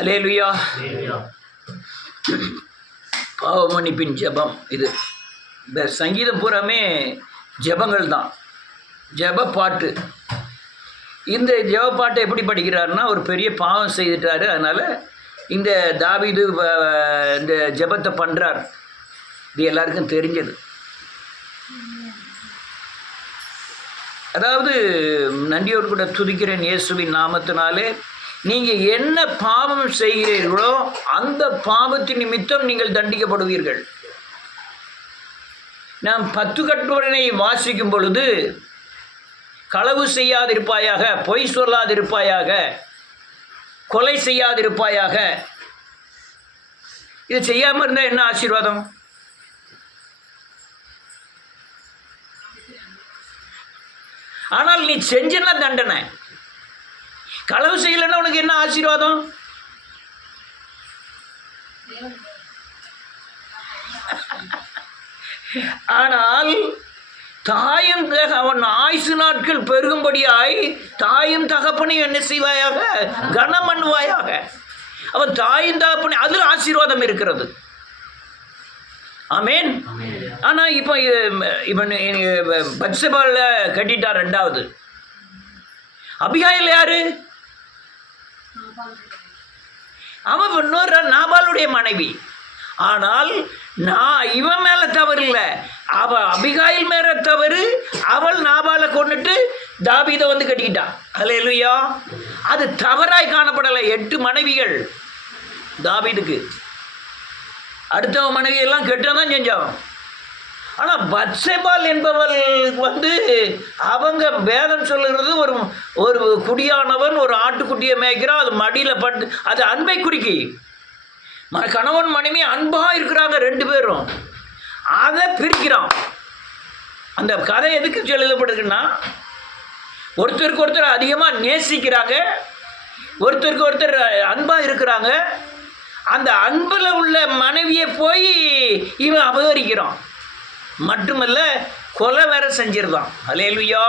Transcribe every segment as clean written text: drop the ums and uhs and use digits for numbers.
அல்லேலூயா. பாவமன்னிப்பின் ஜெபம். இது இந்த சங்கீதம் பூராமே ஜெபங்கள் தான், ஜெப பாட்டு. இந்த ஜெப பாட்டை எப்படி படிக்கிறாருன்னா, ஒரு பெரிய பாவம் செய்துட்டாரு, அதனால் இந்த தாவீது இந்த ஜெபத்தை பண்ணுறார். இது எல்லாருக்கும் தெரிஞ்சது. அதாவது நன்றியோடு கூட துதிக்கிறேன் இயேசுவின் நாமத்தினாலே. நீங்கள் என்ன பாவம் செய்கிறீர்களோ அந்த பாவத்தின் நிமித்தம் நீங்கள் தண்டிக்கப்படுவீர்கள். நாம் 10 கட்டளைகளை வாசிக்கும் பொழுது, களவு செய்யாதிருப்பாயாக, பொய் சொல்லாதிருப்பாயாக, கொலை செய்யாதிருப்பாயாக, இது செய்யாமல் இருந்தால் என்ன ஆசீர்வாதம்? ஆனால் நீ செஞ்சனா தண்டனை. களவு செய்யலைன்னா உனக்கு என்ன ஆசீர்வாதம்? ஆனால் தாயும் அவன் ஆயுசு நாட்கள் பெருகும்படியாய் தாயும் தகப்பனையும் என்ன செய்வாயாக? கனம் பண்ணுவாயாக. அவன் தாயும் தகப்பனை, அதில் ஆசீர்வாதம் இருக்கிறது. ஆமேன். ஆனால் இப்போ இவன் பத்சேபால கட்டிட்டார். 2வது அபிகாயில் யாரு? அவன் இன்னொரு நாபாலுடைய மனைவி. ஆனால் இவன் மேலே தவறு இல்லை, அவள் அபிகாயில் மேலே தவறு. அவள் நாபாலை கொண்டுட்டு தாவீதை வந்து கட்டிக்கிட்டான். அல்லேலூயா. அது தவறாய் காணப்படலை. 8 மனைவிகள் தாவீதுக்கு. அடுத்தவன் மனைவியெல்லாம் கெட்டதான் செஞ்சான். ஆனால் பத்சேபால் என்பவள் வந்து அவங்க வேதம் சொல்லுகிறது, ஒரு குடியானவன் ஒரு ஆட்டுக்குட்டியை மேய்க்கிறான், அது மடியில் பட்டு, அது அன்பை குறிக்கி. கணவன் மனைவி அன்பாக இருக்கிறாங்க 2 பேரும், அதை பிரிக்கிறான். அந்த கதை எதுக்கு எழுதப்படுதுன்னா, ஒருத்தருக்கு ஒருத்தர் அதிகமாக நேசிக்கிறாங்க, ஒருத்தருக்கு ஒருத்தர் அன்பாக இருக்கிறாங்க. அந்த அன்பில் உள்ள மனைவியை போய் இவன் அபகரிக்கிறான். மட்டுமல்ல, கொலை வேற செஞ்சிருந்தான். அல்லேலூயா.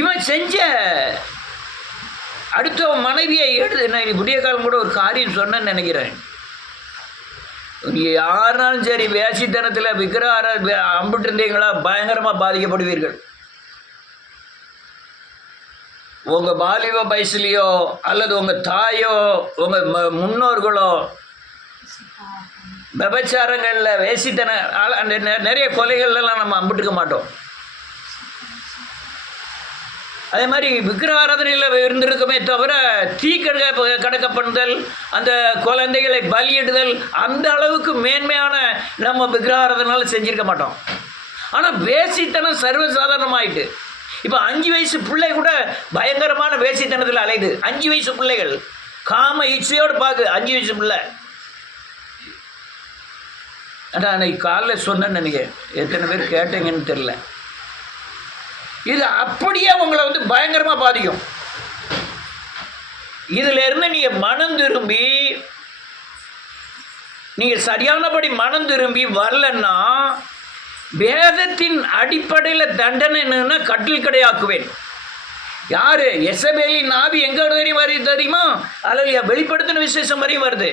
இவன் செஞ்ச அடுத்த மனைவியை நான் விடிய காலம் கூட ஒரு காரியம் சொன்னேன்னு நினைக்கிறேன். யாருனாலும் சரி, வேசித்தனத்தில் விக்கிரகார அம்பிட்டு இருந்தீங்களா பயங்கரமாக பாதிக்கப்படுவீர்கள். உங்கள் பாலிவ வயசுலையோ அல்லது உங்கள் தாயோ உங்கள் முன்னோர்களோ விபச்சாரங்களில் வேசித்தன அந்த நிறைய கொலைகள்லாம் நம்ம அம்பிட்டுக்க மாட்டோம். அதே மாதிரி விக்கிரகாராதனையில் இருந்திருக்குமே தவிர கடக்க பண்ணுதல், அந்த குழந்தைகளை பலியிடுதல், அந்த அளவுக்கு மேன்மையான நம்ம விக்கிரகாராதனால செஞ்சுருக்க மாட்டோம். ஆனால் வேசித்தனம் சர்வசாதாரணமாயிட்டு. இப்போ 5 வயசு பிள்ளை கூட பயங்கரமான வேசித்தனத்தில் அலையுது. 5 வயசு பிள்ளைகள் காம இச்சையோடு பார்க்கு. 5 வயசு பிள்ளை. ஆனால் அன்னைக்கு காலையில் சொன்னேன்னு நினைக்கிறேன், எத்தனை பேர் கேட்டீங்கன்னு தெரில. இது அப்படியே உங்களை வந்து பயங்கரமாக பாதிக்கும். இதிலிருந்து நீங்கள் மனம் திரும்பி, நீங்கள் சரியானபடி மனம் திரும்பி வரலன்னா, வேதத்தின் அடிப்படையில் தண்டனை என்னன்னா கட்டில் கடையாக்குவேன். யார்? எசபேலின் ஆவி எங்கே வரையும் வருது தெரியுமா? அதில் வெளிப்படுத்தின விசேஷம் வரையும் வருது.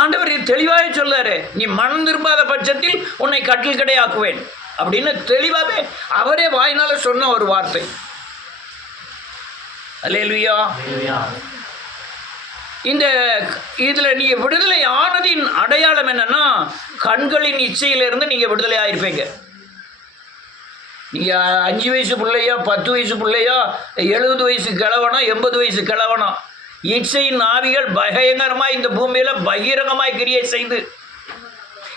ஆண்டவர் தெளிவாக சொல்லாரு, நீ மனம் திரும்பாத பட்சத்தில் உன்னை கட்டில் கடையாக்குவேன் அப்படின்னு தெளிவாகவே அவரே வாயினால சொன்ன ஒரு வார்த்தை. அல்லேலூயா. இந்த இதில் நீங்கள் விடுதலை ஆனதின் அடையாளம் என்னன்னா, கண்களின் இச்சையிலிருந்து நீங்கள் விடுதலை ஆகிருப்பீங்க. நீங்கள் 5 வயசு பிள்ளையோ 10 வயசு பிள்ளையோ 70 வயசு கிழவனோ 80 வயசு கிழவனோ, இச்சையின் ஆவிகள் பயங்கரமாக இந்த பூமியில் பகிரங்கமாய் கிரியை செய்து,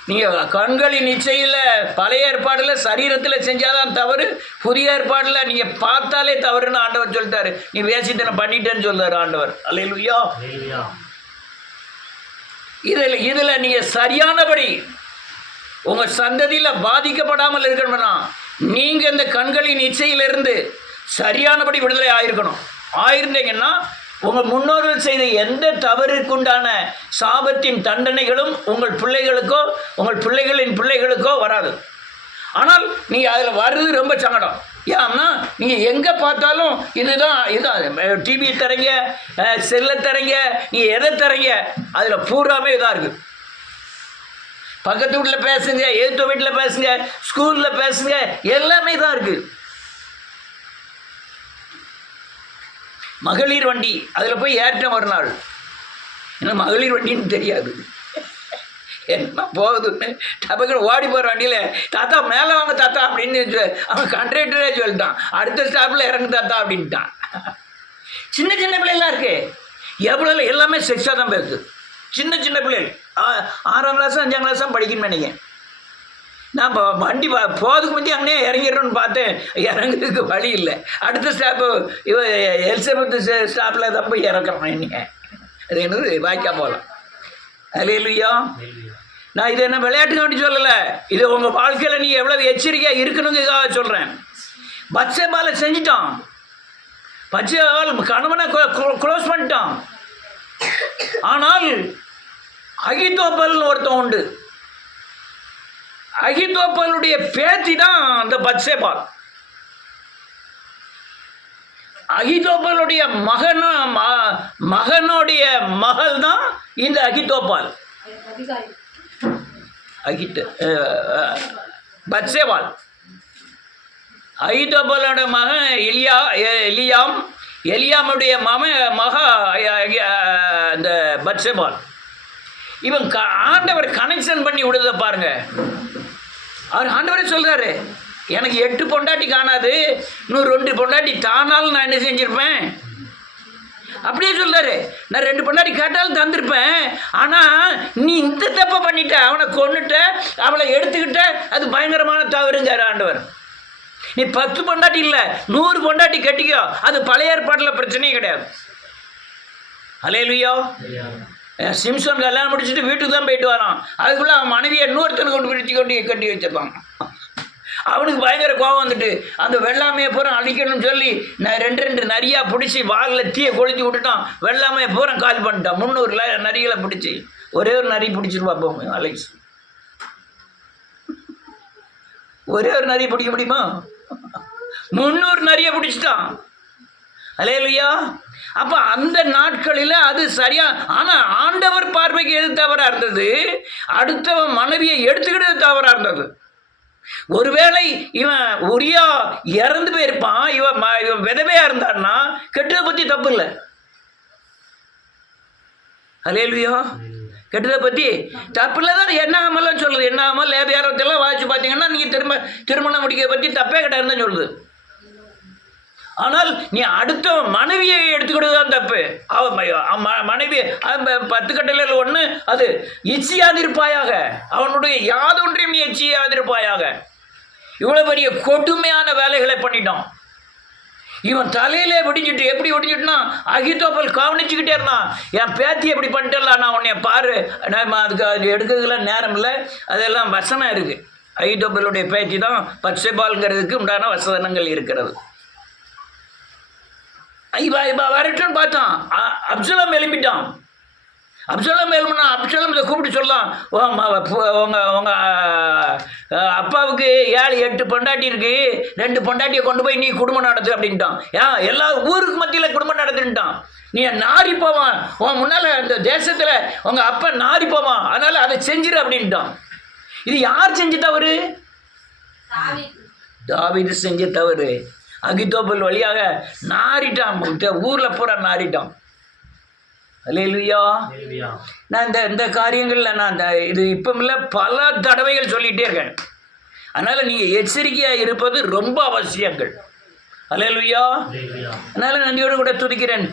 நீங்கள் கண்களின் இச்சையில் பழைய ஏற்பாடில் சரீரத்தில் செஞ்சாதான் தவறு, புதிய ஏற்பாடில் நீங்கள் பார்த்தாலே தவறுன்னு ஆண்டவர் சொல்லிட்டாரு. நீ வேசித்தனம் பண்ணிட்டேன்னு சொல்றாரு ஆண்டவர். அல்லேலூயா. இதில் நீங்கள் சரியானபடி உங்கள் சந்ததியில் பாதிக்கப்படாமல் இருக்கணும்னா, நீங்கள் இந்த கண்களின் இச்சையிலிருந்து சரியானபடி விடுதலை ஆயிருக்கணும். ஆயிருந்தீங்கன்னா உங்கள் முன்னோர்கள் செய்த எந்த தவறுக்குண்டான சாபத்தின் தண்டனைகளும் உங்கள் பிள்ளைகளுக்கோ உங்கள் பிள்ளைகளின் பிள்ளைகளுக்கோ வராது. ஆனால் நீங்கள் அதில் வர்றது ரொம்ப சங்கடம். ஏன்னா நீங்கள் எங்கே பார்த்தாலும் இதுதான் டிவி தரீங்க, செல்லை தரீங்க, நீங்கள் எதை தரீங்க, அதில் பூராமே இதாக இருக்குது. பக்கத்து வீட்டில் பேசுங்க, எழுத்து வீட்டில் பேசுங்க, ஸ்கூலில் பேசுங்க, எல்லாமே தான் இருக்குது. மகளிர் வண்டி அதில் போய் ஏற்றம் ஒரு நாள், ஏன்னா மகளிர் வண்டின்னு தெரியாது, என்ன போகுதுன்னு டபக்குன்னு ஓடி போகிற வண்டியில் தாத்தா மேலே வாங்க தாத்தா அப்படின்னு அவன் கண்ட்ராக்டரே சொல்லிட்டான். அடுத்த ஸ்டாப்பில் இறங்கு தாத்தா அப்படின்ட்டான். சின்ன சின்ன பிள்ளைலாம் இருக்கு, எவ்வளோ எல்லாமே செக்ஸாக தான் பேசுது. சின்ன சின்ன பிள்ளைகள் 6ஆம் கிளாஸ் 5ஆம் கிளாஸ் தான் படிக்கணும்னு நினைக்கிறேன். நான் வண்டி போகிறதுக்கு முந்தைய அங்கேயே இறங்கிடுறோன்னு பார்த்தேன், இறங்குறதுக்கு வழி இல்லை. அடுத்த ஸ்டாப்பு எலிசபெத் ஸ்டாப்பில் தான் போய் இறக்குறேன். என்னங்க அது என்னது வாய்க்கா போகலாம். அல்லேலூயா. நான் இது என்ன விளையாட்டுக்கு வேண்டி சொல்லலை, இது உங்கள் வாழ்க்கையில் நீ எவ்வளோ எச்சரிக்கையாக இருக்கணுங்கிறதுக்காக சொல்கிறேன். பத்சேபாலை செஞ்சிட்டான், பத்சேபால் கணவனை க்ளோஸ் பண்ணிட்டான். ஆனால் அகிதோப்பல்னு ஒருத்தன் உண்டு, அகிதோப்பலுடைய பேத்தி தான் அந்த பத்சேபால். அகிதோப்பலுடைய மகனுடைய மகள் தான் இந்த அகிதோப்பால், பத்சேபால். அகிதோப்பலோட மகன் எலியாமுடைய மக இந்த பத்சேபால். இவன் ஆண்டவர் கனெக்ஷன் பண்ணி விடுறத பாருங்க. அவர் ஆண்டவரே சொல்றாரு, எனக்கு 8 பொண்டாட்டி காணாது, இன்னும் 2 பொண்டாட்டி தானாலும் நான் என்ன செஞ்சிருப்பேன் அப்படியே சொல்றாரு. நான் 2 பொண்டாட்டி கேட்டாலும் தந்திருப்பேன். ஆனால் நீ இந்த தப்பை பண்ணிட்ட, அவனை கொன்னுட்ட, அவளை எடுத்துக்கிட்ட, அது பயங்கரமான தவறுங்கார் ஆண்டவர். நீ 10 பொண்டாட்டி இல்லை 100 பொண்டாட்டி கட்டிக்கோ, அது பழைய ஏற்பாட்டில் பிரச்சனையே கிடையாது. அல்லேலூயா. சிம்சன் கல்யாணம் முடிச்சுட்டு வீட்டுக்கு தான் போயிட்டு வரான், அதுக்குள்ளே அவன் மனைவியை இன்னொருத்தனை கொண்டு கட்டி வச்சிருப்பான். அவனுக்கு பயங்கர கோபம் வந்துட்டு அந்த வெள்ளாமையை பூரா அழிக்கணும்னு சொல்லி நான் 2 நரியா பிடிச்சி வாலில் தீயை கொளுத்தி விட்டுட்டான். வெள்ளாமையை பூரா கால் பண்ணிட்டான். 300 நரிகளை பிடிச்சி ஒரே ஒரு நரி பிடிச்சிருப்பா போங்க அலெக்ஸ். ஒரே ஒரு நரியை பிடிக்க முடியுமா? 300 நரியை பிடிச்சிட்டான். அல்லேலூயா. அப்போ அந்த நாட்களில் அது சரியா. ஆனால் ஆண்டவர் பார்வைக்கு எது தவறாக இருந்தது? அடுத்தவன் மனைவியை எடுத்துக்கிட்டது தவறாக இருந்தது. ஒருவேளை இவன் உரியா இறந்து போயிருப்பான், இவன் விதவையா இருந்தான்னா கெட்டதை பற்றி தப்பு இல்லை. அல்லேலூயா. கெட்டதை பற்றி தப்பு இல்லை தான். என்ன ஆகமெல்லாம் சொல்லுது, என்ன ஆகாமல் லேபியாரத்தெல்லாம் வாசிச்சு பார்த்தீங்கன்னா நீங்கள் திருமணம் முடிக்கிறத பற்றி தப்பே கிடையாது தான் சொல்லுது. ஆனால் நீ அடுத்த மனைவியை எடுத்துக்கிட்டு தான் தப்பு. மனைவி 10 கட்டளையில் 1 அது இச்சியாதிருப்பாயாக, அவனுடைய யாதொன்றையும் நீ இச்சியாதிருப்பாயாக. இவ்வளோ பெரிய கொடுமையான வேலைகளை பண்ணிட்டான். இவன் தலையிலே விடிஞ்சிட்டு எப்படி விடிஞ்சிட்டுனா அகிதோப்பல் கவனிச்சுக்கிட்டே இருந்தான். என் பேத்தி எப்படி பண்ணிட்டல, நான் உன்னைய பாரு, அதுக்கு அது எடுக்கிறதுலாம் நேரம் இல்லை, அதெல்லாம் வசனம் இருக்குது. அகிதோப்பலுடைய பேத்தி தான் பத்சேபால்ங்கிறதுக்கு உண்டான வசனங்கள் இருக்கிறது. வரட்டுன்னு பார்த்தான், அப்சலோம் எழுப்பிட்டான். அப்சலோம் எழுப்பினா அப்சலோம் இதை கூப்பிட்டு சொல்லலாம், உங்கள் அப்பாவுக்கு 7-8 பொண்டாட்டி இருக்கு, 2 பொண்டாட்டியை கொண்டு போய் நீ குடும்பம் நடத்து அப்படின்ட்டான். எல்லா ஊருக்கு மத்தியில் குடும்பம் நடத்துட்டான். நீ நாரி போவான், உன் முன்னால் இந்த தேசத்தில் உங்கள் அப்பா நாரி போவான், அதனால் அதை செஞ்சிரு அப்படின்ட்டான். இது யார் செஞ்ச தவறு? தாவீது செஞ்ச தவறு. அகிதோப்பல் வழியாக நாரிட்டான், ஊரில் பூரா நாரிட்டான். அல்லேலூயா. நான் இந்த காரியங்களில் நான் இது இப்போ இல்லை பல தடவைகள் சொல்லிகிட்டே இருக்கேன். அதனால் நீங்கள் எச்சரிக்கையாக இருப்பது ரொம்ப அவசியங்கள். அல்லேலூயா. அதனால் நன்றியோடு கூட துதிக்கிறேன்.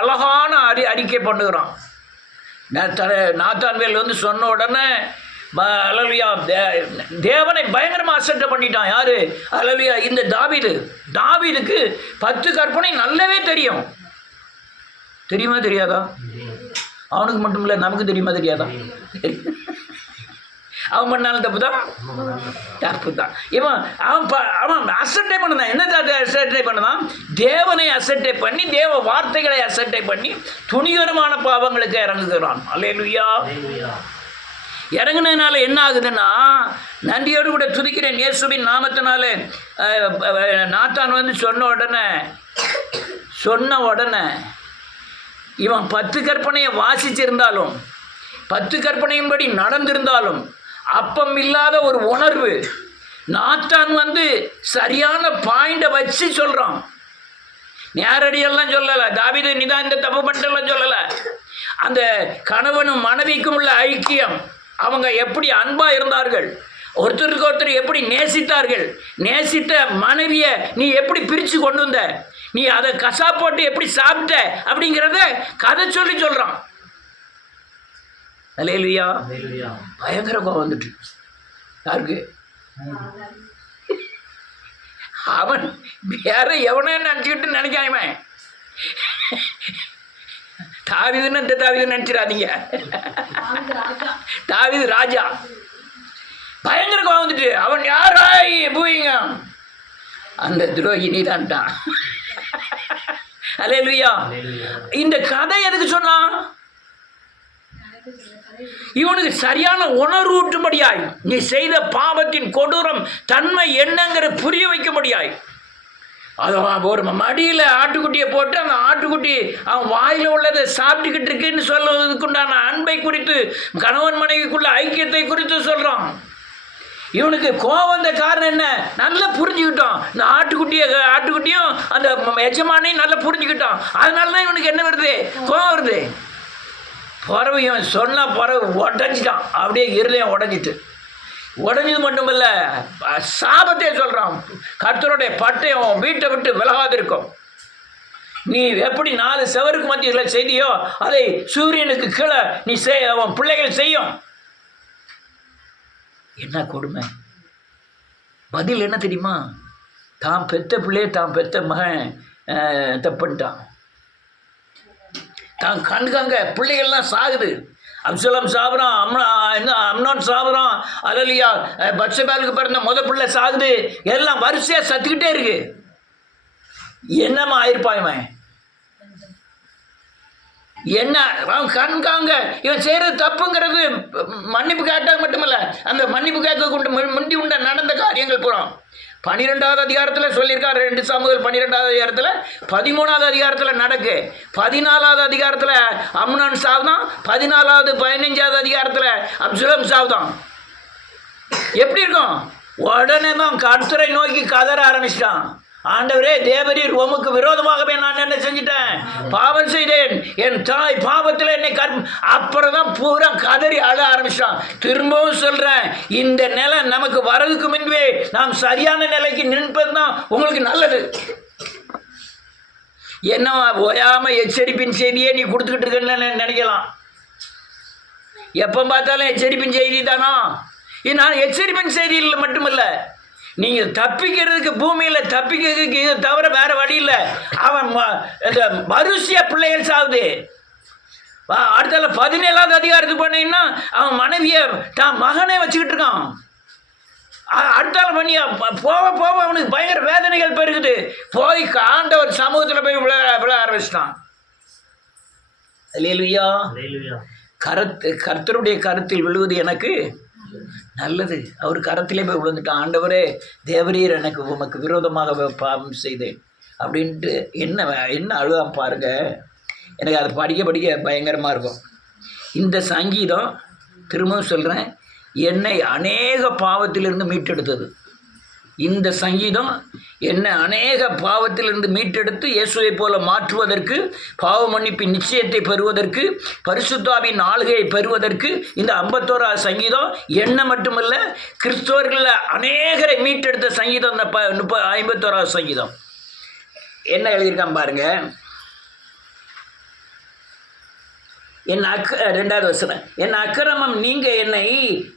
அழகான அறிக்கை பண்ணுகிறான். நாத்தான்வேல் சொன்ன உடனே அல்லேலூயா தேவனை பயங்கரமாக அசட்டை பண்ணிட்டான். யாரு? அல்லேலூயா இந்த தாவீதுக்கு 10 கற்பனை நல்லாவே தெரியும். தெரியுமா தெரியாதா? அவனுக்கு மட்டும் இல்லை, நமக்கு தெரியுமா தெரியாதா? அவன் பண்ணாலும் தப்பு தான். அவன் அசட்டை பண்ணதான். என்ன அசட்டை பண்ணதான்? தேவனை அசட்டை பண்ணி, தேவ வார்த்தைகளை அசட்டை பண்ணி துணிகரமான பாவங்களுக்கு இறங்குகிறான். அல்லேலூயா. இறங்குனதுனால என்ன ஆகுதுன்னா நன்றியோடு கூட துதிக்கிறேன் இயேசுவின் நாமத்தினாலே. நாத்தான் வந்து சொன்ன உடனே இவன் 10 கற்பனையை வாசிச்சிருந்தாலும் 10 கற்பனையின்படி நடந்திருந்தாலும் அப்பம் இல்லாத ஒரு உணர்வு. நாத்தான் வந்து சரியான பாயிண்டை வச்சு சொல்கிறான். நேரடியெல்லாம் சொல்லலை. தாவீது நீதான் இந்த தப்பு பண்ணிட்டெல்லாம் சொல்லலை. அந்த கணவனும் மனைவிக்கும் உள்ள ஐக்கியம், அவங்க எப்படி அன்பாக இருந்தார்கள், ஒருத்தருக்கு ஒருத்தர் எப்படி நேசித்தார்கள், நேசித்த மனைவியை நீ எப்படி பிரித்து கொண்டு வந்த, நீ அதை கசா போட்டு எப்படி சாப்பிட்ட அப்படிங்கிறத கதை சொல்லி சொல்கிறான். அல்லேலூயா. பயங்கர கோபம் வந்துட்டு யாருக்கு? அவன் வேற எவனே நினச்சிக்கிட்டு நினைக்காம தாவீதுன்னு இந்த தாவீதுன்னு நினச்சிடாதீங்க. தாவீது ராஜா. பயங்கர கோபம் வந்துட்டு அவன் யாராய் பூயிங்க, அந்த துரோகி நீதான்ட்டான். அல்லேலூயா. இந்த கதை எதுக்கு சொன்னான்? இவனுக்கு சரியான உணர்வூட்டும்படியாய், நீ செய்த பாவத்தின் கொடூரம் தன்மை என்னங்கிற புரிய வைக்கும்படியாய். அது ஒரு மடியில் ஆட்டுக்குட்டியை போட்டு அந்த ஆட்டுக்குட்டி அவன் வாயில் உள்ளதை சாப்பிட்டுக்கிட்டு இருக்குன்னு சொல்லுவதுக்குண்டான அன்பை குறித்து, கணவன் மனைவிக்குள்ள ஐக்கியத்தை குறித்து சொல்கிறான். இவனுக்கு கோவம் வந்த காரணம் என்ன? நல்லா புரிஞ்சுக்கிட்டான். இந்த ஆட்டுக்குட்டியும் அந்த எஜமானையும் நல்லா புரிஞ்சுக்கிட்டான். அதனால தான் இவனுக்கு என்ன வருது? கோவம் வருது. பிறகு இவன் சொன்ன பிறகு உடஞ்சிட்டான். அப்படியே இருதயம் உடஞ்சது மட்டுமில்ல, சாபத்தை சொல்கிறான். கர்த்தருடைய பட்டயம் வீட்டை விட்டு விலகாது இருக்கும். நீ எப்படி 4 செவருக்கு மத்தியில் செய்தியோ அதை சூரியனுக்கு கீழே நீ அவன் பிள்ளைகள் செய்யும். என்ன கொடுமை! பதில் என்ன தெரியுமா? தான் பெத்த பிள்ளைய தான் பெத்த மகன் தப்புன்ட்டான். தான் கண்காங்க பிள்ளைகள்லாம் சாகுது. அப்சலாம் சாப்பிட்றான், அம்னான் சாப்பிட்றான், அல்லேலூயா. பத்சேபாளுக்கு பிறந்த பிள்ளை சாகுது. எல்லாம் வரிசையாக சத்துக்கிட்டே இருக்கு. என்னம்மா ஆயிருப்பாய்மை? என்ன அவன் கண்காங்க இவன் செய்கிறது தப்புங்கிறது மன்னிப்பு கேட்டால் மட்டுமல்ல, அந்த மன்னிப்பு கேட்க கொண்டு முந்தி உண்ட நடந்த காரியங்கள் போகிறோம். 12வது அதிகாரத்தில் சொல்லியிருக்கார். 2 சாமுவேல் 12வது அதிகாரத்தில், 13வது அதிகாரத்தில் நடக்கு, 14வது அதிகாரத்தில் அம்னான் சாவுதான், 14வது 15வது அதிகாரத்தில் அப்சலோம் சாவுதான். எப்படி இருக்கும்? உடனே தான் கர்த்தரை நோக்கி கதற ஆரம்பிச்சிட்டான். ஆண்டவரே, தேவரீர் உமக்கு விரோதமாகவே நான் என்ன செஞ்சிட்டேன்? பாவம் செய்தேன். என் தாய் பாவத்தில் என்னை அப்புறம் தான் பூரா கதறி அழ ஆரம்பிச்சிட்டான். திரும்பவும் சொல்கிறேன், இந்த நிலை நமக்கு வரதுக்கு முன்பே நாம் சரியான நிலைக்கு நிற்பது தான் உங்களுக்கு நல்லது. என்ன ஓயாமல் எச்சரிப்பின் செய்தியே நீ கொடுத்துக்கிட்டு இருக்கன்னு நினைக்கலாம். எப்போ பார்த்தாலும் எச்சரிப்பின் செய்தி தானா? நான் எச்சரிப்பின் செய்தியில் மட்டுமில்லை, நீங்கள் தப்பிக்கிறதுக்கு பூமியில் தப்பிக்கிறதுக்கு இது தவிர வேறு வழி இல்லை. அவன் இந்த வரிசையாக பிள்ளைகள் சாகுது. அடுத்தால 17வது அதிகாரத்துக்கு போனீங்கன்னா அவன் மனைவியை தான் மகனே வச்சுக்கிட்டு இருக்கான். அடுத்தால பண்ணி போக அவனுக்கு பயங்கர வேதனைகள் பெருகுது. போய் ஆண்டவர் சமூகத்தில் போய் விழ ஆரம்பிச்சிட்டான். அல்லேலூயா. கர்த்தருடைய கருத்தில் விழுவது எனக்கு நல்லது. அவர் கரத்திலே போய் விழுந்துட்டான். ஆண்டவரே, தேவரீர் எனக்கு உமக்கு விரோதமாக பாவம் செய்தேன் அப்படின்ட்டு என்ன அழுகாம பாருங்க. எனக்கு அதை படிக்க பயங்கரமாக இருக்கும். இந்த சங்கீதம், திரும்பவும் சொல்கிறேன், என்னை அநேக பாவத்திலிருந்து மீட்டெடுத்தது. இந்த சங்கீதம் என்னை அநேக பாவத்திலிருந்து மீட்டெடுத்து இயேசுவை போல மாற்றுவதற்கு, பாவ மன்னிப்பின் நிச்சயத்தை பெறுவதற்கு, பரிசுத்தாவின் ஆளுகையை பெறுவதற்கு இந்த 51வது சங்கீதம் என்ன மட்டுமல்ல, கிறிஸ்தவர்களில் அநேகரை மீட்டெடுத்த சங்கீதம் இந்த 51வது சங்கீதம். என்ன எழுதியிருக்கான் பாருங்க. 2வது வசனம், என் அக்கிரமம் நீங்க என்னை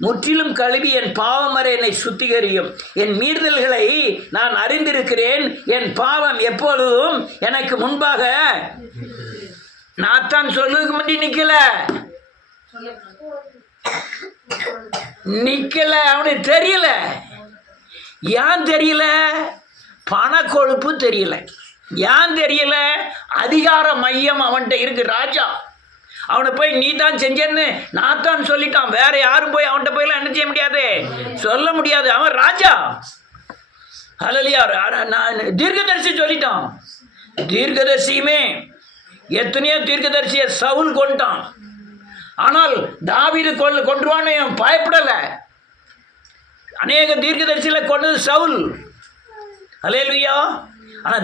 முற்றிலும் கழுவி என் பாவமறை என்னை சுத்திகரியும். என் மீறுதல்களை நான் அறிந்திருக்கிறேன். என் பாவம் எப்பொழுதும் எனக்கு முன்பாக. நாத்தான் சொல்லுக்கு முன்னாடி நிக்கல. அவனுக்கு தெரியல. ஏன் தெரியல? பண கொழுப்பு தெரியல. ஏன் தெரியல? அதிகார மையம் அவன்கிட்ட இருக்கு. ராஜா அவனை போய் நீ தான் செஞ்சேன்னு நாத்தான் சொல்லிட்டான். வேற யாரும் போய் அவன்கிட்ட போயெல்லாம் என்ன செய்ய முடியாது, சொல்ல முடியாது. அவன் ராஜா. ஹல்லேலூயா. நான் தீர்க்கதரிசி சொல்லிட்டான். தீர்க்கதரிசியுமே எத்தனையோ தீர்க்கதரிசியை சவுல் கொண்டான். ஆனால் தாவீது கொன்றுவான்னு பயப்படலை. அநேக தீர்க்கதரிசிகளை கொண்டது சவுல். ஹல்லேலூயா. ஆனால்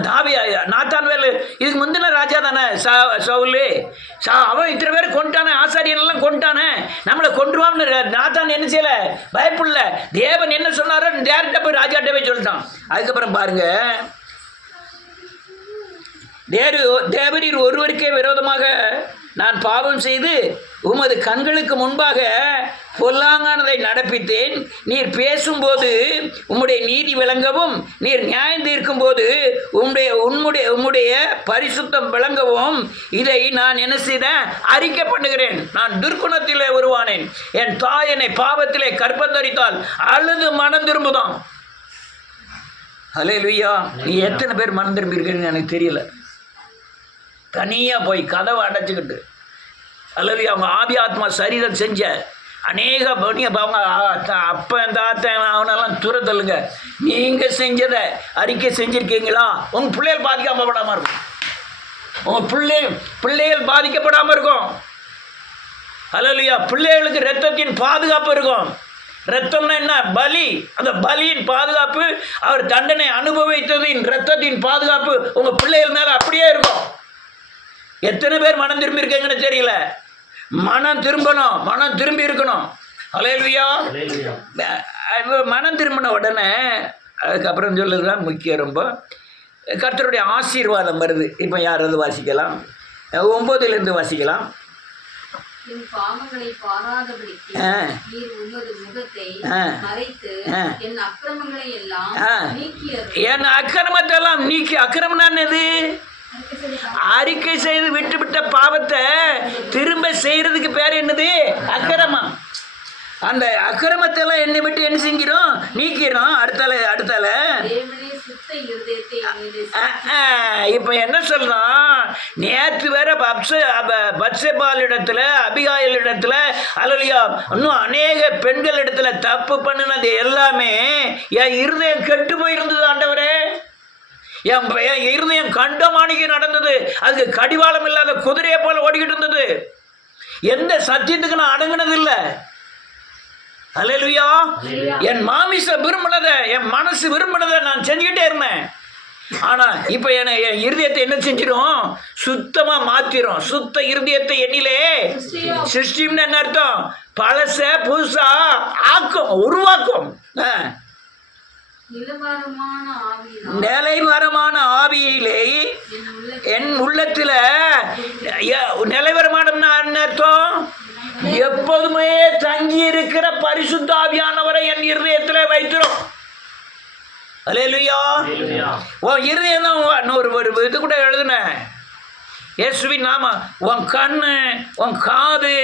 நாத்தான்வேல் இதுக்கு முந்தின ராஜா தானே சவுல். அவன் இத்தனை பேர் கொண்டானே, ஆசாரியனெல்லாம் கொண்டானே, நம்மளை கொன்றுவான்னு நாத்தான் என்ன செய்யலை, பயப்படல. தேவன் என்ன சொன்னாரோ டேரக்டாக போய் ராஜாட்ட போய் சொல்லிட்டான். அதுக்கப்புறம் பாருங்க, தேவரீர் ஒருவருக்கே விரோதமாக நான் பாவம் செய்து உமது கண்களுக்கு முன்பாக பொல்லாங்கானதை நடப்பித்தேன். நீர் பேசும்போது உம்முடைய நீதி விளங்கவும், நீர் நியாயம் தீர்க்கும்போது உம்முடைய பரிசுத்தம் விளங்கவும் இதை நான் என்ன செய்தேன், அறிக்கை பண்ணுகிறேன். நான் துர்க்குணத்திலே உருவானேன். என் தாய் என்னை பாவத்திலே கற்பந்தரித்தால் அழுது மனம் திரும்புதான். ஹல்லேலூயா. நீ எத்தனை பேர் மனம் திரும்பியிருக்கேன்னு எனக்கு தெரியல. தனியாக போய் கதவை அடைச்சிக்கிட்டு, அல்லது அவங்க ஆவி ஆத்மா சரீரம் செஞ்ச அநேக அவங்க அப்பன் தாத்தன் அவனெல்லாம் துரத்தலுங்க. நீங்கள் செஞ்சதை அறிக்கை செஞ்சுருக்கீங்களா? உங்கள் பிள்ளைகள் பாதிக்கப்படாமல் இருக்கும். உங்கள் பிள்ளைகள் பாதிக்கப்படாமல் இருக்கும். அல்லையா, பிள்ளைகளுக்கு இரத்தத்தின் பாதுகாப்பு இருக்கும். இரத்தம்னா என்ன? பலி. அந்த பலியின் பாதுகாப்பு, அவர் தண்டனை அனுபவித்ததின் இரத்தத்தின் பாதுகாப்பு உங்கள் பிள்ளைகள் மேலே அப்படியே இருக்கும். எத்தனை பேர் மனம் திரும்பி இருக்கீங்கன்னு தெரியல. மனம் திரும்பணும், மனம் திரும்பி இருக்கணும். ஹல்லேலூயா. மனம் திரும்பின உடனே அதுக்கப்புறம் சொல்லுறதுதான் முக்கியம். ரொம்ப கர்த்தருடைய ஆசீர்வாதம் வருது. இப்போ யாராவது வாசிக்கலாம், 9 வாசிக்கலாம். என் அக்கிரமத்தை எல்லாம் நீக்கி, அக்கிரமம்னா என்னது? அறிக்கை செய்து விட்டுவிட்ட பாவத்தை திரும்ப செய்யறதுக்கு பேர் என்னது? அக்கிரமம். அந்த அக்கிரமத்தை எல்லாம் என்னை விட்டு என்ன செஞ்சிடும், நீக்கிறோம். அடுத்தால இப்ப என்ன சொல்றோம், நேற்று வேற பத்சேபால் இடத்துல, அபிகாயில் இடத்துல, அல்லையா இன்னும் அநேக பெண்கள் இடத்துல தப்பு பண்ணினது எல்லாமே என் இருதயம் கெட்டு போயிருந்தது. ஆண்டவரே, என் இருதயம் கண்டமானிக்கு நடந்தது. அதுக்கு கடிவாளம் இல்லாத குதிரையை போல ஓடிக்கிட்டு இருந்தது. எந்த சத்தியத்துக்கு நான் அடங்கினது இல்லை. ஹல்லேலூயா. என் மாமிச விரும்பினதை, என் மனசு விரும்பினதை நான் செஞ்சுக்கிட்டே இருந்தேன். ஆனால் இப்போ என் இருதயத்தை என்ன செஞ்சிடும், சுத்தமாக மாற்றிடும். சுத்த இருதயத்தை எண்ணிலே சிருஷ்டின்னு என்ன அர்த்தம்? பழச புதுசா ஆக்கும், உருவாக்கும். நிலைவரமான ஆவியிலே என் உள்ளத்தில் நிலைவரமானம்னா என்ன அர்த்தம்? எப்போதுமே தங்கி இருக்கிற பரிசுத்த ஆவியானவரை என் இருதயத்தில் வைத்திரும். ஹல்லேலூயா. உன் இருதயம் தான் ஒரு இது கூட எழுதுனேன், இயேசுவின் நாம. உன் கண்ணு, உன் காது,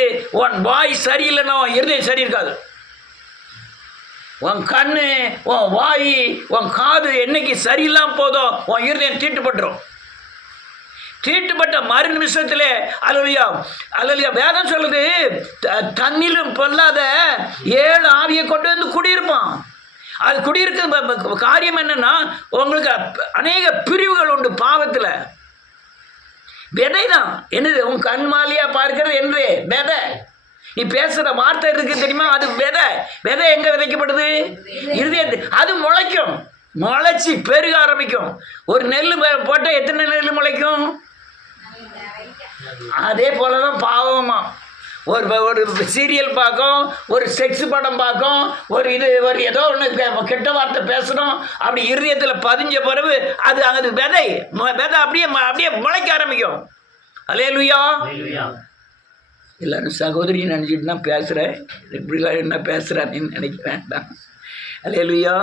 உன் வாய் சரியில்லைன்னா உன் இருதயம் சரி இருக்காது. உன் கண்ணு, உன் வாய், உன் காது என்னைக்கு சரியில்லாமல் போதோ உன் இருதயம் தீட்டுப்பட்டுரும். தீட்டுப்பட்ட மறு நிமிஷத்திலே அல்லையா வேதம் சொல்லுது, தண்ணிலும் பொல்லாத 7 ஆவியை கொண்டு வந்து குடியிருப்பான். அது குடியிருக்க காரியம் என்னன்னா, உங்களுக்கு அநேக பிரிவுகள் உண்டு பாவத்தில். விதை தான் என்னது, உன் கண் மாலியா பார்க்கிறது என்று விதை. நீ பேசுகிற வார்த்தை இருக்கு தெரியுமா, அது விதை எங்கே விதைக்கப்படுது? இருதயத்து. அது முளைக்கும், முளைச்சி பெருக ஆரம்பிக்கும். ஒரு நெல் போட்டால் எத்தனை நெல் முளைக்கும்? அதே போல தான் பாவமா. ஒரு சீரியல் பார்க்கும், ஒரு செக்ஸ் படம் பார்க்கும், ஒரு ஏதோ ஒன்று கெட்ட வார்த்தை பேசணும். அப்படி இருதயத்தில் பதிஞ்ச பிறகு அது விதை அப்படியே முளைக்க ஆரம்பிக்கும். ஹல்லேலூயா. எல்லாரும் சகோதரின்னு நினச்சிட்டு தான் பேசுகிறேன். இப்படிலாம் என்ன பேசுகிறான்னு நினைக்க வேண்டாம். ஹல்லேலூயா.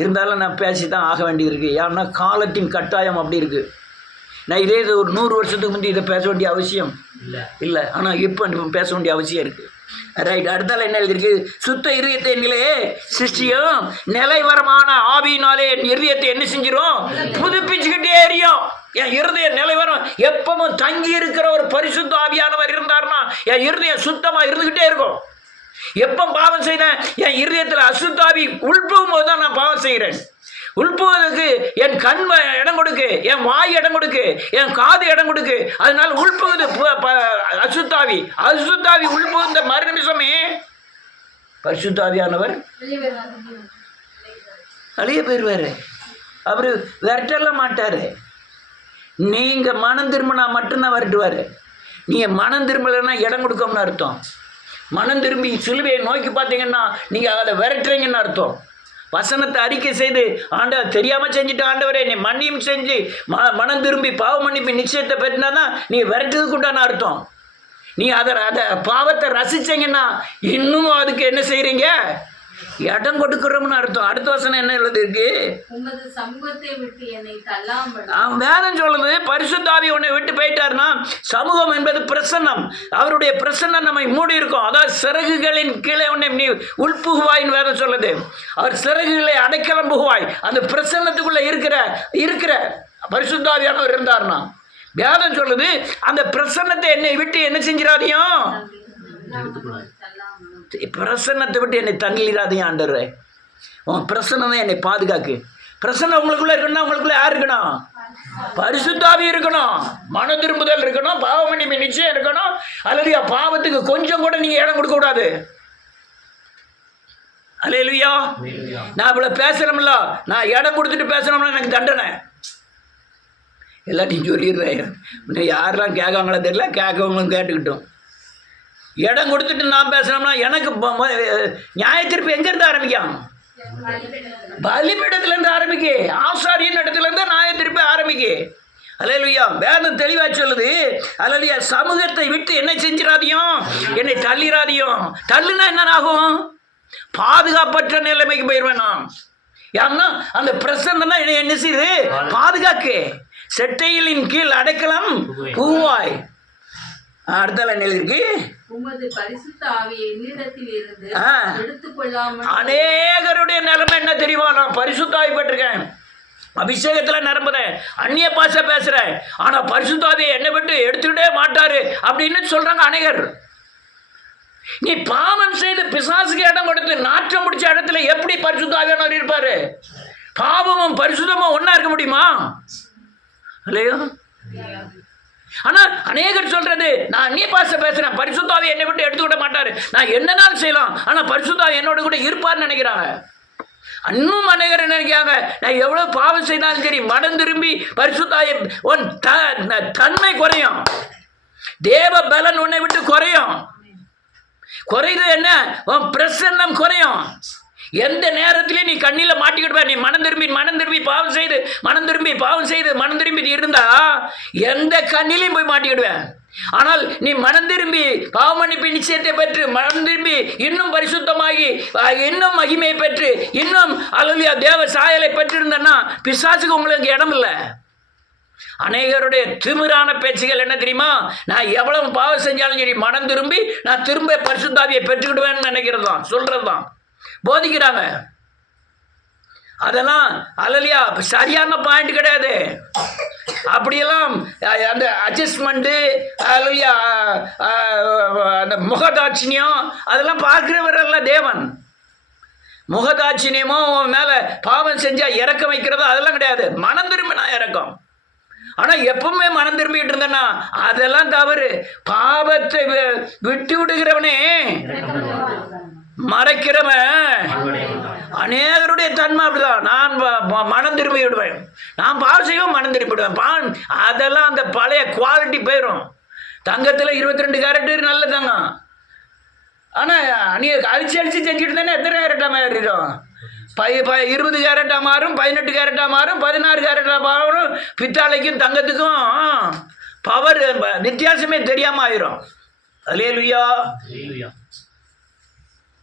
இருந்தாலும் நான் பேசி தான் ஆக வேண்டியது இருக்குது. ஏன்னா காலத்தின் கட்டாயம் அப்படி இருக்குது. நான் இதே ஒரு 100 வருஷத்துக்கு முந்தைய இதை பேச வேண்டிய அவசியம் இல்லை. ஆனால் இப்போ பேச வேண்டிய அவசியம் இருக்குது. ரைட். அடுத்தால என்ன எழுதிருக்கு? சுத்த இருதயத்தை நிலையே சிருஷ்டியும் நிலைவரமான ஆவியினாலே என் இருதயத்தை என்ன செஞ்சிரும்? புதுப்பிச்சுக்கிட்டே எரியும். என் இருதய நிலைவரம் எப்பவும் தங்கி இருக்கிற ஒரு பரிசுத்த ஆவியானவர் இருந்தார்னா என் இருதயம் சுத்தமா இருந்துகிட்டே இருக்கும். எப்போ பாவம் செய்தேன்? என் இருதயத்தில் அசுத்தாவி உள்புகும் போது தான் நான் பாவம் செய்கிறேன். உள்புவதற்கு என் கண் இடம் கொடுக்கு, என் வாய் இடம் கொடுக்கு, என் காது இடம் கொடுக்கு. அதனால உள்புகுது அசுத்தாவி. அசுத்தாவி உள்புகுந்த மறு நிமிஷமே பரிசுத்தாவியானவர் அழிய போயிடுவாரு. அவரு விரட்டலாம் மாட்டாரு. நீங்க மனம் திரும்பினா மட்டும்தான் விரட்டுவாரு. நீங்க மனம் திரும்பலைன்னா இடம் கொடுக்கணும்னு அர்த்தம். மனம் திரும்பி சிலுவையை நோக்கி பார்த்தீங்கன்னா நீங்கள் அதை விரட்டுறீங்கன்னு அர்த்தம். வசனத்தை அறிக்கை செய்து ஆண்டவர் தெரியாமல் செஞ்சுட்டு ஆண்டவரே நீ மன்னியும் செஞ்சு மனம் திரும்பி பாவ மன்னிப்பு நிச்சயத்தை பெற்றினா தான் நீ விரட்டுறதுக்கு உண்டான அர்த்தம். நீ அதை பாவத்தை ரசிச்சீங்கன்னா இன்னும் அதுக்கு என்ன செய்கிறீங்க? இடம் கொடுக்குறோம்னு அர்த்தம். அடுத்த வசனம் என்ன எழுதிருக்கு? வேதம் சொல்லுது பரிசுத்த ஆவி உன்னை விட்டு போயிட்டாருன்னா சமூகம் என்பது பிரசன்னம். அவருடைய பிரசன்னம் நம்மை மூடி இருக்கும். அதாவது சிறகுகளின் கீழே உன்னை நீ உள்புகுவாயின்னு வேதம் சொல்லுது. அவர் சிறகுகளை அடைக்கலம் புகுவாய். அந்த பிரசன்னத்துக்குள்ள இருக்கிற பரிசுத்த ஆவியானவர் இருந்தார்னா வேதம் சொல்லுது அந்த பிரசன்னத்தை என்னை விட்டு என்ன செஞ்சிடாதையும், பிரசன்னத்தை விட்டு என்னை தள்ளிடாதீங்க ஆண்டவரே. உன் பிரசன்னம் தான் என்னை பாதுகாக்கு. பிரசன்னம் உங்களுக்குள்ள இருக்கணும்னா உங்களுக்குள்ள யார் இருக்கணும்? பரிசுத்த ஆவி இருக்கணும். மன திரும்புதல் இருக்கணும். பாவ மன்னிப்பு நிச்சயம் இருக்கணும். அல்லது பாவத்துக்கு கொஞ்சம் கூட நீங்க இடம் கொடுக்க கூடாது. அல்லேலூயா. நான் இவ்வளவு பேசுறோம்ல, நான் இடம் கொடுத்துட்டு பேசுறோம்னா எனக்கு தண்டனை. எல்லாத்தையும் சொல்லிடுறேன். யாரெல்லாம் கேட்காங்களோ தெரியல, கேட்கவங்களும் கேட்டுக்கிட்டோம். இடம் கொடுத்துட்டு நான் பேசுனோம்னா எனக்கு நியாய தீர்ப்பு எங்கேருந்து ஆரம்பிக்கும்? பலிபீடத்திலேருந்து ஆரம்பிக்கு. ஆசாரியின் இடத்துலேருந்து நியாய தீர்ப்பு ஆரம்பிக்கு. அல்லேலூயா. வேதம் தெளிவாக சொல்லுது. அல்லேலூயா. சமூகத்தை விட்டு என்ன செஞ்சிடாதியும், என்னை தள்ளிடாதியும். தள்ளுனா என்ன ஆகும்? பாதுகாப்பற்ற நிலைமைக்கு போயிடுவேன் நான். ஏன்னா அந்த பிரசன்னம் தான் என்ன செய்யுது? பாதுகாக்கு. செட்டைகளின் கீழ் அடைக்கலம் புகுவாய். அடுத்தால என்ன இருக்கு? அநேகருடைய நிலைமை என்ன தெரியுமா? நான் பரிசுத்த ஆவி பெற்றிருக்கேன், அபிஷேகத்தில் நிரம்புறேன், அந்நிய பாஷை பேசுறேன், ஆனா பரிசுத்த ஆவியை என்னை விட்டு எடுத்துக்கிட்டே மாட்டாரு அப்படின்னு சொல்றாங்க அநேகர். நீ பாவம் செய்து பிசாசுக்கு இடம் கொடுத்து நாற்றம் முடிச்ச இடத்துல எப்படி பரிசுத்த ஆவியானவர் இருப்பாரு? பாவமும் பரிசுத்தமும் ஒன்னா இருக்க முடியுமா? இல்லையோ? ஆனா அநேகர் சொல்றது நான் நீ பாச பேசுறேன், பரிசுத்த ஆவி என்னை விட்டு எடுத்துக்கிட மாட்டாரு, நான் என்ன நாள் செய்யலாம், ஆனா பரிசுத்த ஆவி என்னோட கூட இருப்பார்னு நினைக்கிறாங்க. இன்னும் அநேகர் நினைக்கிறாங்க நான் எவ்வளவு பாவம் செய்தாலும் சரி மனம் திரும்பி பரிசுத்த ஆவி உன் தன்மை குறையும், தேவ பலன் உன்னை விட்டு குறையும். குறையுது என்ன? உன் பிரசன்னம் குறையும். எந்த நேரத்திலே நீ கண்ணில மாட்டிக்கிடுவ. நீ மனம் திரும்பி பாவம் செய்து மனம் திரும்பி இருந்தா எந்த கண்ணிலையும் போய் மாட்டிக்கிடுவேன். ஆனால் நீ மனம் திரும்பி பாவ மன்னிப்பு நிச்சயத்தை பெற்று மனம் திரும்பி இன்னும் பரிசுத்தமாகி இன்னும் மகிமை பெற்று இன்னும் அல்லேலூயா தேவ சாயலை பெற்றிருந்தன்னா பிசாசுக்கு உங்களுக்கு இடம் இல்லை. அநேகருடைய திமிரான பேச்சுகள் என்ன தெரியுமா? நான் எவ்வளவு பாவம் செஞ்சாலும் சரி மனம் திரும்பி நான் திரும்ப பரிசுத்த ஆவியை பெற்றுக்கிடுவேன்னு நினைக்கிறது தான், சொல்றது தான், போதிக்கிறாங்க. அதெல்லாம் அல்லேலூயா சரியான பாயிண்ட் கிடையாது. அப்படியெல்லாம் அந்த அட்ஜஸ்ட்மெண்ட்டு அல்லேலூயா அந்த முகதாட்சியம் அதெல்லாம் பார்க்கிறவரல்ல தேவன். முகதாட்சியமோ மேலே பாவம் செஞ்சால் இறக்கம் வைக்கிறதோ அதெல்லாம் கிடையாது. மனம் திரும்பினா இறக்கம். ஆனால் எப்பவுமே மனம் திரும்பிட்டு இருந்தேன்னா அதெல்லாம் தவறு. பாவத்தை விட்டு விடுகிறவனே மறைக்கிறவன். அநேகருடைய தன்மை அப்படிதான். நான் மனம் திரும்பி விடுவேன், நான் பாவம் செய்வோம் மனம் திரும்பி விடுவேன். அதெல்லாம் அந்த பழைய குவாலிட்டி போயிடும். தங்கத்தில் 22 கேரட் நல்ல தங்கம், ஆனால் நீ அழிச்சு செஞ்சுட்டு தானே எத்தனை கேரட்டாக மாறிடும்? 20 கேரட்டாக மாறும், 18 கேரட்டாக மாறும், 16 கேரட்டாக மாறும். பித்தாளைக்கும் தங்கத்துக்கும் பவர் வித்தியாசமே தெரியாமல் ஆயிரும். அல்லேலூயா.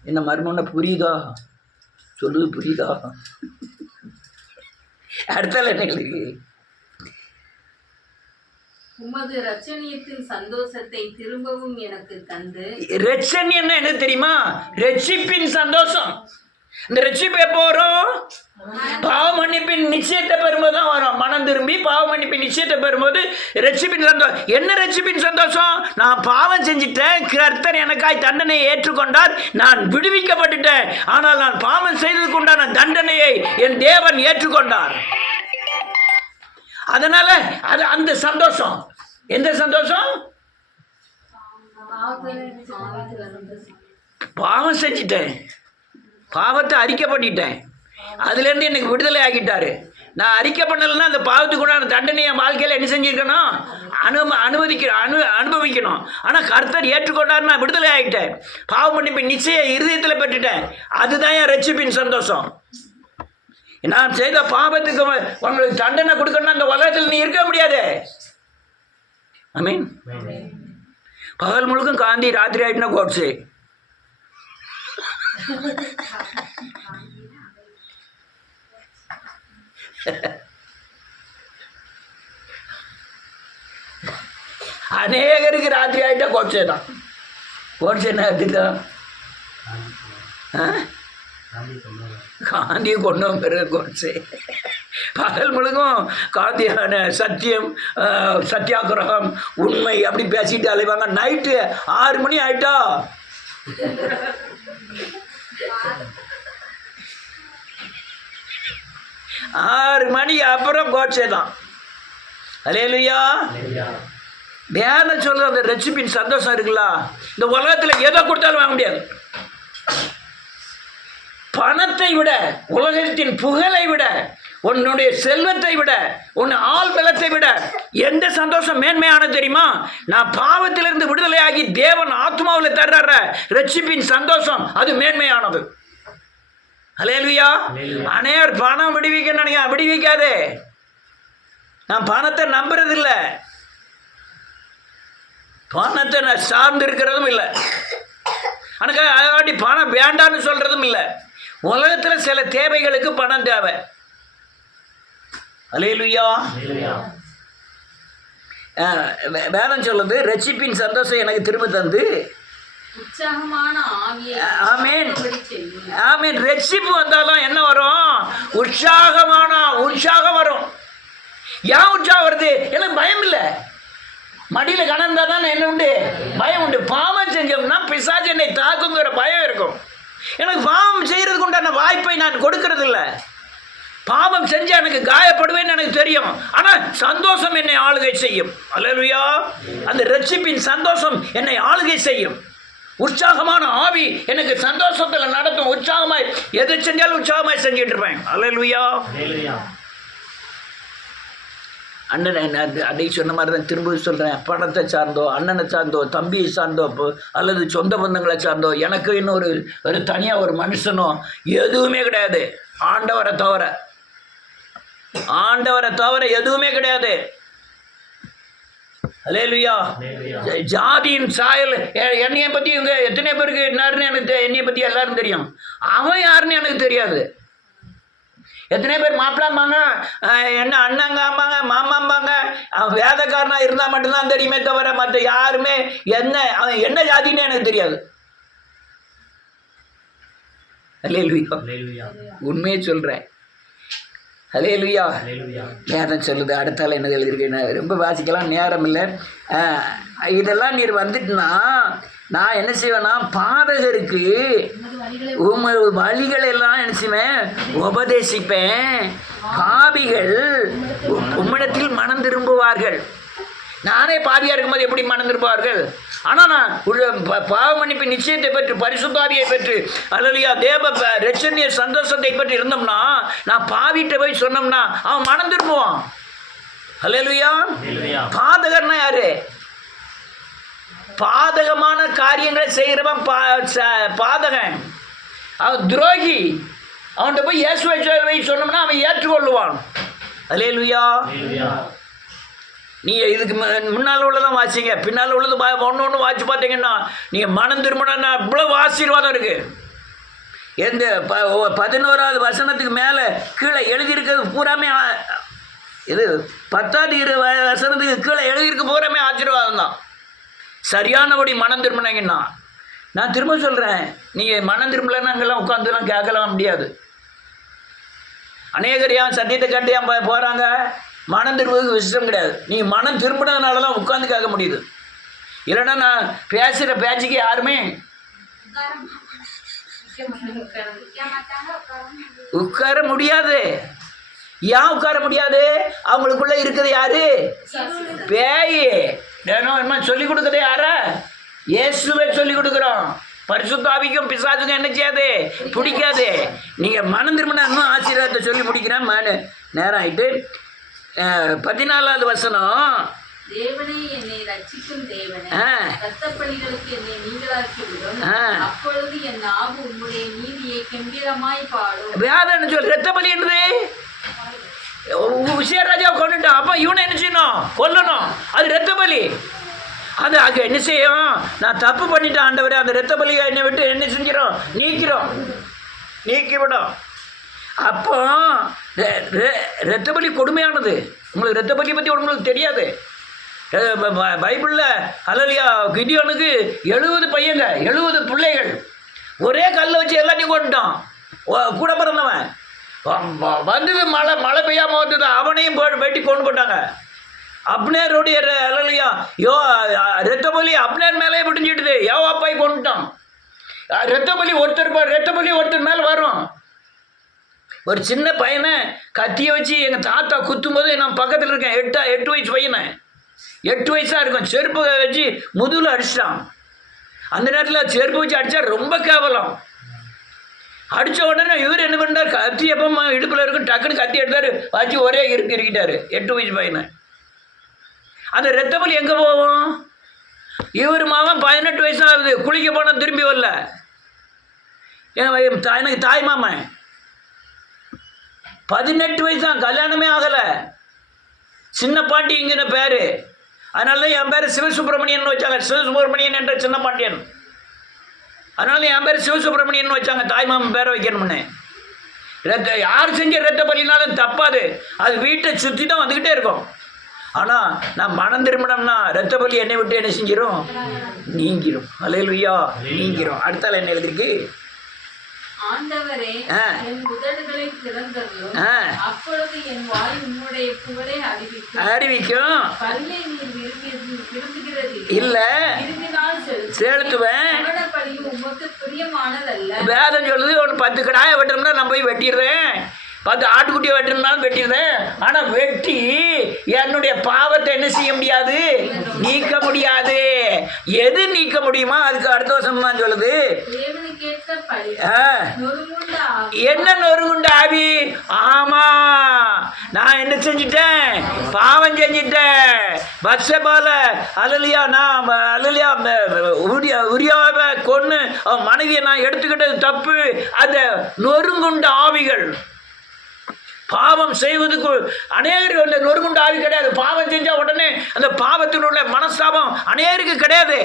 என்ன மர்மம்னா புரியுதா? சொல்லுது புரியுதா? அடுத்தால என்ன இருக்கு? உமது இரட்சணியத்தின் சந்தோஷத்தை திரும்பவும் எனக்கு தந்து. இரட்சணியம்னா என்ன தெரியுமா? ரட்சிப்பின் சந்தோஷம். இந்த ரட்சிப்பு எப்போ வரும்? பாவ மன்னிப்பின் நிச்சயத்தை பெறும்போது தான் வரும். மனம் திரும்பி பாவ மன்னிப்பின் நிச்சயத்தை பெறும்போது ரட்சிப்பின் சந்தோஷம். என்ன ரட்சிப்பின் சந்தோஷம்? நான் பாவம் செஞ்சிட்டேன், கர்த்தர் எனக்காய் தண்டனையை ஏற்றுக்கொண்டார், நான் விடுவிக்கப்பட்டுட்டேன். ஆனால் நான் பாவம் செய்ததுக்கு உண்டான தண்டனையை என் தேவன் ஏற்றுக்கொண்டார். அதனால அது அந்த சந்தோஷம். எந்த சந்தோஷம்? பாவம் செஞ்சிட்டேன், பாவத்தை அறிக்கை பண்ணிட்டேன், அதுலேருந்து எனக்கு விடுதலை ஆகிட்டாரு. நான் அறிக்கை பண்ணலைன்னா அந்த பாவத்துக்கு உண்டான தண்டனை என் வாழ்க்கையில் என்ன செஞ்சிருக்கணும்? அனுபவிக்கணும். ஆனால் கர்த்தர் ஏற்றுக்கொண்டார், நான் விடுதலை ஆகிட்டேன், பாவம் மன்னிப்பு நிச்சயம் இருதயத்தில் பெற்றுட்டேன். அதுதான் என் ரட்சிப்பின் சந்தோஷம். நான் செய்த பாவத்துக்கு உங்களுக்கு தண்டனை கொடுக்கணும்னா அந்த உலகத்தில் நீ இருக்க முடியாது. ஆமீன். பகல் முழுக்கும் காந்தி, ராத்திரி ஆயிட்டுனா கோட்ஸு. அநேகருக்கு ராத்திரி ஆகிட்டா கோட்ஸே தான். கோட்ஸே என்ன அதுதான் காந்தியை கொண்டு வர கோட்ஸே. பகல் முழுக்கும் காந்தியான சத்தியம், சத்தியாகிரகம், உண்மை அப்படி பேசிட்டு அலைவாங்க. நைட்டு 6 மணி ஆயிட்டா 6 மணிக்கு அப்புறம் கோட்ஸே தான். அல்லேலூயா. வேதம் சொல்ற அந்த ரட்சிப்பின் சந்தோஷம் இருக்குல்ல, இந்த உலகத்தில் எதை கொடுத்தாலும் வாங்க முடியாது. பணத்தை விட, உலகத்தின் புகழை விட, உன்னுடைய செல்வத்தை விட, உன் ஆள் பலத்தை விட எந்த சந்தோஷம் மேன்மையானது தெரியுமா? நான் பாவத்திலிருந்து விடுதலையாகி தேவன் ஆத்மாவில் தர்ற ரட்சிப்பின் சந்தோஷம், அது மேன்மையானது. அல்லேலூயா. அநேகர் பணம் விடுவிக்க நினைக்க, விடுவிக்காதே. நான் பணத்தை நம்புறதில்லை, பணத்தை நான் சார்ந்து இருக்கிறதும் இல்லை, எனக்கு அதாட்டி பணம் வேண்டான்னு சொல்றதும் இல்லை. உலகத்தில் சில தேவைகளுக்கு பணம் தேவை. அல்லேலூயா. வேதம் சொல்லுது, ரட்சிப்பின் சந்தோஷம் எனக்கு திரும்ப தந்து. ஆமீன், ஆமீன். ரட்சிப்பு வந்தாலும் என்ன வரும்? உற்சாகம் வரும். ஏன் உற்சாகம் வருது? எனக்கு பயம் இல்லை. மடியில் கணந்தா தான் என்ன உண்டு? பயம் உண்டு. பாவம் செஞ்சோம்னா பிசாசு என்னை தாக்குங்கிற பயம் இருக்கும். எனக்கு பாவம் செய்யறதுக்கு உண்டான வாய்ப்பை நான் கொடுக்கறது இல்லை. பாவம் செஞ்சு எனக்கு காயப்படுவேன்னு எனக்கு தெரியும், ஆனால் சந்தோஷம் என்னை ஆளுகை செய்யும். அல்லேலூயா. அந்த ரட்சிப்பின் சந்தோஷம் என்னை ஆளுகை செய்யும். உற்சாகமான ஆவி எனக்கு சந்தோஷத்தில் நடத்தும். உற்சாகமாய் எதை செஞ்சாலும் உற்சாகமாய் செஞ்சுட்டு இருப்பேன். அல்லேலூயா. அண்ணன் அதை சொன்ன மாதிரி தான் திரும்ப சொல்கிறேன். பணத்தை சார்ந்தோ, அண்ணனை சார்ந்தோ, தம்பியை சார்ந்தோ, அல்லது சொந்த பந்தங்களை சார்ந்தோ எனக்கு இன்னொரு ஒரு தனியாக ஒரு மனுஷனோ எதுவுமே கிடையாது. ஆண்டவரை தவிர எதுவுமே கிடையாது. அல்லேலூயா. ஜாதியின் சாயல். என்னையை பற்றி இவங்க எத்தனை பேருக்கு என்னாருன்னு எனக்கு, என்னையை பற்றி எல்லாரும் தெரியும், அவன் யாருன்னு எனக்கு தெரியாது. எத்தனை பேர் மாப்பிள்ளாம்பாங்க, என்ன அண்ணங்காம்பாங்க, மாமாம்பாங்க. அவன் வேதக்காரனாக இருந்தால் மட்டும்தான் தெரியுமே தவிர மற்ற யாருமே அவன் என்ன ஜாதின்னு எனக்கு தெரியாது. அல்லேலூயா. உண்மையை சொல்கிறேன். அல்லேலூயா. வேதம் சொல்லுது. அடுத்தால என்ன எழுதியிருக்கேன், ரொம்ப வாசிக்கலாம், நேரம் இல்லை. இதெல்லாம் நீர் வந்துட்டுனா நான் என்ன செய்வேன்னா, பாதகருக்கு வழிகள் எல்லாம் என்ன செய்வேன், உபதேசிப்பேன். பாவிகள் உம்மிடத்தில் மனம் திரும்புவார்கள். நானே பாவியாக இருக்கும்போது எப்படி மனம் திரும்புவார்கள்? ஆனால் நான் பாவ மன்னிப்பு நிச்சயத்தை பெற்று, பரிசுத்தாவியை பெற்று, அல்லேலூயா, தேவ ரட்சணிய சந்தோஷத்தை பெற்று இருந்தோம்னா, நான் பாவிட்ட போய் சொன்னோம்னா அவன் மனம் திரும்புவான். அல்லேலூயா. பாதகர்னா யாரு? பாதகமான காரியங்களை செய்கிறவன் பாதகன், அவன் துரோகி. அவன்கிட்ட போய் இயேசுவை சொன்னோம்னா அவன் ஏற்றுக்கொள்ளுவான். அல்லேலூயா. நீங்கள் இதுக்கு முன்னால் உள்ளதான் வாசிங்க, பின்னால் உள்ளது ஒன்று வாசி பார்த்தீங்கன்னா நீங்கள் மனம் திரும்பினா இவ்வளோ ஆசீர்வாதம் இருக்குது. எந்த 11வது வசனத்துக்கு மேலே கீழே எழுதியிருக்கிறது பூராமே இது 10 வசனத்துக்கு கீழே எழுதியிருக்க போகிறமே ஆசீர்வாதம் தான். சரியானபடி மனம் திரும்பினீங்கன்னா, நான் திரும்ப சொல்கிறேன், நீங்கள் மனம் திரும்பலைன்னா அங்கெல்லாம் உட்காந்துலாம் கேட்கலாம் முடியாது. அநேகர் ஏன் சத்தியத்தை கட்டி ஏன் போகிறாங்க? மனம் திரும்புவதுக்கு விஷயம் கிடையாது. நீங்கள் மனம் திரும்பினதுனால தான் உட்காந்து கேட்க முடியுது. இல்லைன்னா நான் பேசுகிற பேச்சுக்கு யாருமே உட்கார முடியாது. ஏன் உட்கார முடியாது? அவங்களுக்குள்ள இருக்குது யாரு? பேய். என்ன சொல்லி கொடுக்குறது யாரா? இயேசுவே சொல்லி கொடுக்குறோம். பரிசுத்த ஆவிக்கும் பிசாசுக்கும் என்ன செய்யாது? பிடிக்காது. நீங்கள் மனம் திரும்பினா இன்னும் ஆசீர்வாதத்தை சொல்லி முடிக்கிறேன். நேரம் ஆயிட்டு 14வது வசனம். தேவனே என்னை ரட்சிக்கும் தேவனே, இரத்தப்பழிகளுக்கு என்னை நீங்களாக்கி விடும். அப்பொழுது என் நாவு உம்முடைய நீதியை கம்பீரமாய் பாடும். வேதனை சொல். இரத்தப்பழி என்னது? விசயராஜாவை கொண்டுட்டான். அப்போ இவனை என்ன செய்யணும்? கொல்லணும். அது இரத்தப்பலி. அது அங்கே என்ன செய்யும்? நான் தப்பு பண்ணிட்டேன் ஆண்டவரே, அந்த இரத்தப்பலியை என்னை விட்டு என்ன செஞ்சிடும்? நீக்கிவிடும். அப்போ இரத்தப்பலி கொடுமையானது. உங்களுக்கு இரத்தப்பலியை பற்றி உங்களுக்கு தெரியாது. பைபிளில் ஹல்லேலூயா, கிதியோனுக்கு 70 பையங்க, 70 பிள்ளைகள். ஒரே கல்லை வச்சு எல்லாத்தையும் கொண்டுட்டான். கூட பிறந்தவன் வந்தது, மழை பெய்யாமல் வந்தது, அவனையும் வெட்டி கொண்டு போட்டாங்க. அப்னேருடைய ஹல்லேலூயா இரத்தப்பலி அப்னேர் மேலே விடிஞ்சிடுது. யோவாப்பை கொண்டுட்டான். இரத்தப்பலி ஒருத்தர் மேலே வரும். ஒரு சின்ன பையனை கத்தியை வச்சு எங்கள் தாத்தா குத்தும்போது நான் பக்கத்தில் இருக்கேன். 8 வயசு பையனை, 8 வயசாக இருக்கும். செருப்பு வச்சு முதுகில் அடிச்சிட்டான். அந்த நேரத்தில் செருப்பு வச்சு அடித்தா ரொம்ப கேவலம். அடித்த உடனே இவர் என்ன பண்ணார்? கத்தி எப்போ இடுப்பில் இருக்கும், டக்குன்னு கத்தி எடுத்தார், வச்சு ஒரே இருக்கிட்டார் 8 வயசு பையனை. அந்த இரத்தப்பலி எங்கே போகும்? இவர் மாமன் 18 வயசு ஆகுது, குளிக்க போனால் திரும்பி வரல. எனக்கு தாய் மாமன் 18 வயசு தான், கல்யாணமே ஆகலை. சின்ன பாண்டிங்கிற பேர். அதனால தான் என் பேர் சிவசுப்பிரமணியன் வச்சாங்க. சிவசுப்பிரமணியன் என்ற சின்ன பாண்டியன். அதனால தான் என் பேர் சிவசுப்பிரமணியன் வச்சாங்க, தாய்மாமன் பேரை வைக்கணும்னு. யார் செஞ்ச இரத்த பலினாலும் தப்பாது. அது வீட்டை சுற்றி தான் வந்துக்கிட்டே இருக்கும். ஆனால் நான் மனம் திரும்பினோம்னா இரத்த பலி என்னை விட்டு என்ன செஞ்சிடும்? நீங்கிடும். ஹல்லேலூயா, நீங்கிடும். அடுத்தால என்ன எழுதிருக்கு? ஆண்டவரே, என் உதடுகளை திறந்தருளும். அப்பொழுது என் வாய் உம்முடைய புகழை அறிவிக்கும். பல்லை நீர் விரும்புகிறது இல்ல, விரும்பினால் செலுத்துவேன். பலியும் உமக்கு பிரியமானதல்ல. வேதம் சொல்லுது, ஒரு 10 கடாயை வெட்டணும்னா நான் போய் வெட்டிடுறேன், 10 ஆட்டுக்குட்டியை வெட்டணும்னாலும் வெட்டிடுறேன். ஆனால் வெட்டி என்னுடைய பாவத்தை என்ன செய்ய முடியாது? நீக்க முடியாது. எது நீக்க முடியுமா? அதுக்கு அடுத்த வருஷம் தான் சொல்லுது. என்ன நொறுங்குண்ட ஆவி? ஆமா, நான் என்ன செஞ்சிட்டேன்? பாவம் செஞ்சிட்டேன். பத்சேபால ஹல்லேலூயா, நான் ஹல்லேலூயா உரியாவை கொன்னு அவன் மனைவியை நான் எடுத்துக்கிட்டது தப்பு. அந்த நொறுங்குண்ட ஆவிகள் பாவம் செய்வதுக்கு அநேகருக்கு அந்த நொறுங்குண்ட ஆவி கிடையாது. பாவம் செஞ்சால் உடனே அந்த பாவத்தினுள்ள மனஸ்தாபம் அநேகருக்கு கிடையாது.